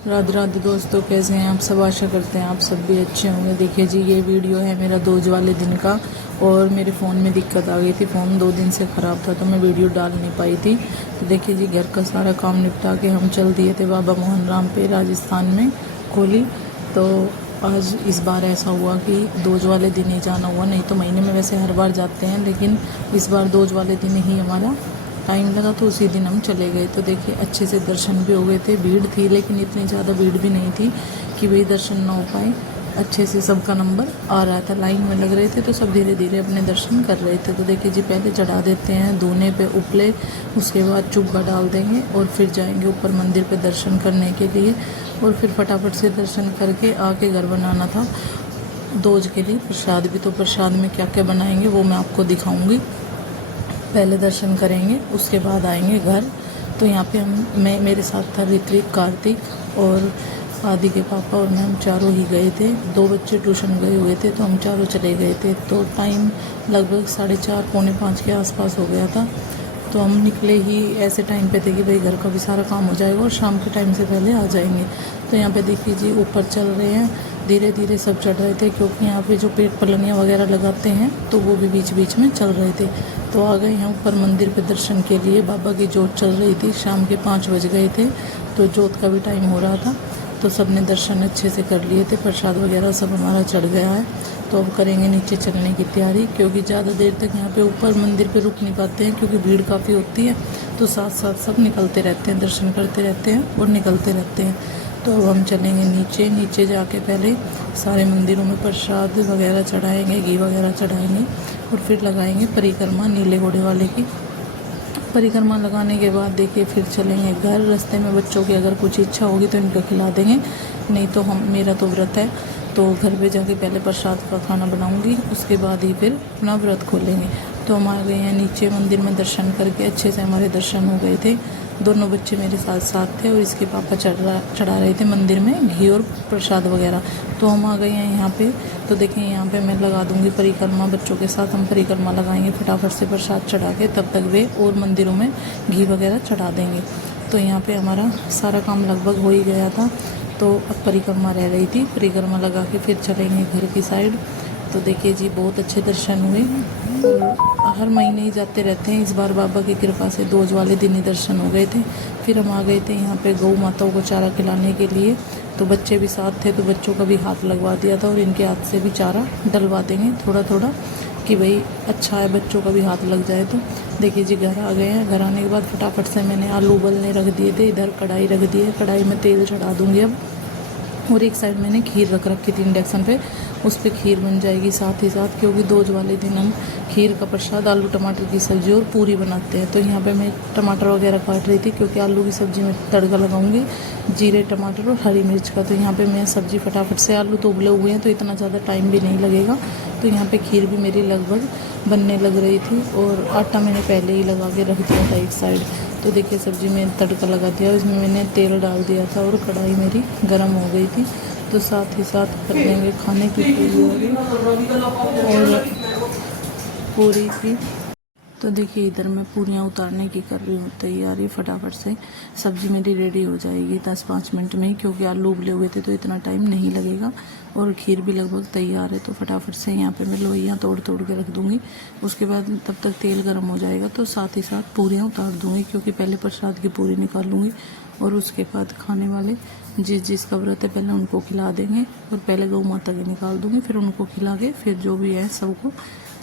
राधे राधे दोस्तों, कैसे हैं आप सब। आशा करते हैं आप सब भी अच्छे होंगे। देखिए जी, ये वीडियो है मेरा दोज वाले दिन का। और मेरे फ़ोन में दिक्कत आ गई थी, फ़ोन 2 दिन से ख़राब था तो मैं वीडियो डाल नहीं पाई थी। तो देखिए जी, घर का सारा काम निपटा के हम चल दिए थे बाबा मोहन राम पे, राजस्थान में कोहली। तो आज इस बार ऐसा हुआ कि दोज वाले दिन ही जाना हुआ, नहीं तो महीने में वैसे हर बार जाते हैं, लेकिन इस बार दोज वाले दिन ही हमारा टाइम लगा तो उसी दिन हम चले गए। तो देखिए अच्छे से दर्शन भी हो गए थे। भीड़ थी लेकिन इतनी ज़्यादा भीड़ भी नहीं थी कि भाई दर्शन ना हो पाए। अच्छे से सबका नंबर आ रहा था, लाइन में लग रहे थे तो सब धीरे धीरे अपने दर्शन कर रहे थे। तो देखिए जी, पहले चढ़ा देते हैं धूने पे उपले, उसके बाद चुग्गा डाल देंगे और फिर जाएंगे ऊपर मंदिर पे दर्शन करने के लिए। और फिर फटाफट से दर्शन करके आके घर बनाना था दोज के लिए प्रसाद भी। तो प्रसाद में क्या क्या बनाएंगे वो मैं आपको दिखाऊंगी। पहले दर्शन करेंगे, उसके बाद आएंगे घर। तो यहाँ पे मेरे साथ था ऋत्विक, कार्तिक और आदि के पापा और मैं, हम चारों ही गए थे। 2 बच्चे ट्यूशन गए हुए थे तो हम चारों चले गए थे। तो टाइम लगभग 4:30 पौने 5 के आसपास हो गया था। तो हम निकले ही ऐसे टाइम पे थे कि भाई घर का भी सारा काम हो जाएगा और शाम के टाइम से पहले आ जाएंगे। तो यहाँ पे देखिए जी, ऊपर चल रहे हैं, धीरे धीरे सब चढ़ रहे थे क्योंकि यहाँ पे जो पेट पलनियाँ वगैरह लगाते हैं तो वो भी बीच बीच में चल रहे थे। तो आ गए हैं ऊपर मंदिर पे दर्शन के लिए। बाबा की जोत चल रही थी, शाम के 5 बज गए थे तो जोत का भी टाइम हो रहा था। तो सब ने दर्शन अच्छे से कर लिए थे, प्रसाद वगैरह सब हमारा चढ़ गया है। तो अब करेंगे नीचे चलने की तैयारी, क्योंकि ज़्यादा देर तक यहाँ पे ऊपर मंदिर पे रुक नहीं पाते हैं क्योंकि भीड़ काफ़ी होती है। तो साथ साथ सब निकलते रहते हैं, दर्शन करते रहते हैं और निकलते रहते हैं। तो अब हम चलेंगे नीचे। नीचे जाके पहले सारे मंदिरों में प्रसाद वगैरह चढ़ाएंगे, घी वगैरह चढ़ाएंगे और फिर लगाएंगे परिक्रमा नीले घोड़े वाले की। परिक्रमा लगाने के बाद देखिए फिर चलेंगे घर। रास्ते में बच्चों की अगर कुछ इच्छा होगी तो इनको खिला देंगे, नहीं तो मेरा तो व्रत है तो घर पे जाके पहले प्रसाद का खाना बनाऊंगी, उसके बाद ही फिर अपना व्रत खोलेंगे। तो हम आ गए हैं नीचे मंदिर में, दर्शन करके अच्छे से हमारे दर्शन हो गए थे। दोनों बच्चे मेरे साथ साथ थे और इसके पापा चढ़ा रहे थे मंदिर में घी और प्रसाद वगैरह। तो हम आ गए हैं यहाँ पे। तो देखिए यहाँ पे मैं लगा दूँगी परिक्रमा, बच्चों के साथ हम परिक्रमा लगाएंगे फटाफट से प्रसाद चढ़ा के, तब तक वे और मंदिरों में घी वगैरह चढ़ा देंगे। तो यहाँ पे हमारा सारा काम लगभग हो ही गया था। तो अब परिक्रमा रह रही थी, परिक्रमा लगा के फिर चलेंगे घर की साइड। तो देखिए जी, बहुत अच्छे दर्शन हुए और हर महीने ही जाते रहते हैं। इस बार बाबा की कृपा से दोज वाले दिन ही दर्शन हो गए थे। फिर हम आ गए थे यहाँ पे गौ माताओं को चारा खिलाने के लिए। तो बच्चे भी साथ थे तो बच्चों का भी हाथ लगवा दिया था और इनके हाथ से भी चारा डलवा देंगे थोड़ा थोड़ा, कि भाई अच्छा है बच्चों का भी हाथ लग जाए। तो देखिए जी, घर आ गए हैं। घर आने के बाद फटाफट से मैंने आलू उबलने रख दिए थे, इधर कढ़ाई रख दी है, कढ़ाई में तेल चढ़ा दूँगी अब। और एक साइड मैंने खीर रख रखी थी इंडक्शन पे, उस पर खीर बन जाएगी साथ ही साथ, क्योंकि दोज वाले दिन हम खीर का प्रसाद आलू टमाटर की सब्ज़ी और पूरी बनाते हैं। तो यहाँ पे मैं टमाटर वगैरह काट रही थी क्योंकि आलू की सब्ज़ी में तड़का लगाऊंगी जीरे टमाटर और हरी मिर्च का। तो यहाँ पे मैं सब्ज़ी फटाफट से, आलू तो उबले हुए हैं तो इतना ज़्यादा टाइम भी नहीं लगेगा। तो यहाँ पे खीर भी मेरी लगभग बनने लग रही थी और आटा मैंने पहले ही लगा के रख दिया था एक साइड। तो देखिए सब्ज़ी में तड़का लगा दिया, इसमें मैंने तेल डाल दिया था और कढ़ाई मेरी गर्म हो गई थी। तो साथ ही साथ कर देंगे खाने की तैयारी और पूरी की। तो देखिए इधर मैं पूरियाँ उतारने की कर रही हूँ तैयारी, फटाफट से सब्ज़ी मेरी रेडी हो जाएगी 10-5 मिनट में ही, क्योंकि आलू उबले हुए थे तो इतना टाइम नहीं लगेगा। और खीर भी लगभग तैयार है तो फटाफट से यहाँ पे मैं लोइयाँ तोड़ तोड़ के रख दूँगी। उसके बाद तब तक तेल गर्म हो जाएगा तो साथ ही साथ पूरियाँ उतार दूँगी, क्योंकि पहले प्रसाद की पूरी निकाल लूँगी और उसके बाद खाने वाले जिसका व्रत है पहले उनको खिला देंगे। और पहले गौ माता के निकाल दूँगी, फिर उनको खिला के फिर जो भी है सबको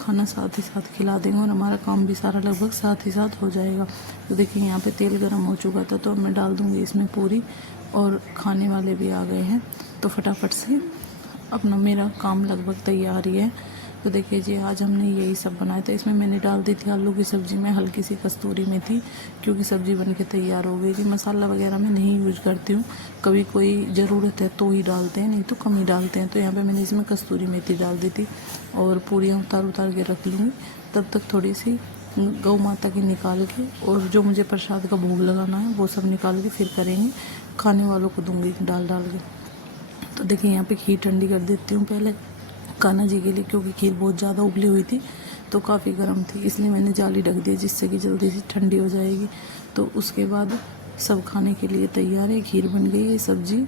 खाना साथ ही साथ खिला देंगे और हमारा काम भी सारा लगभग साथ ही साथ हो जाएगा। तो देखिए यहाँ पे तेल गर्म हो चुका था तो मैं डाल दूँगी इसमें पूरी, और खाने वाले भी आ गए हैं तो फटाफट से अपना मेरा काम लगभग तैयार ही है। तो देखिए जी, आज हमने यही सब बनाया था। इसमें मैंने डाल दी थी आलू की सब्ज़ी में हल्की सी कस्तूरी मेथी, क्योंकि सब्ज़ी बन के तैयार हो गई थी। मसाला वगैरह मैं नहीं यूज करती हूँ, कभी कोई ज़रूरत है तो ही डालते हैं, नहीं तो कम ही डालते हैं। तो यहाँ पे मैंने इसमें कस्तूरी मेथी डाल दी थी और पूरियाँ उतार के रख लूँगी। तब तक थोड़ी सी गौ माता की निकाल के और जो मुझे प्रसाद का भोग लगाना है वो सब निकाल के फिर करेंगे, खाने वालों को दूँगी डाल के। तो देखिए यहाँ पे खीर ठंडी कर देती हूँ पहले कान्हा जी के लिए, क्योंकि खीर बहुत ज़्यादा उबली हुई थी तो काफ़ी गर्म थी, इसलिए मैंने जाली ढक दी जिससे कि जल्दी से ठंडी हो जाएगी। तो उसके बाद सब खाने के लिए तैयार है। खीर बन गई है, सब्जी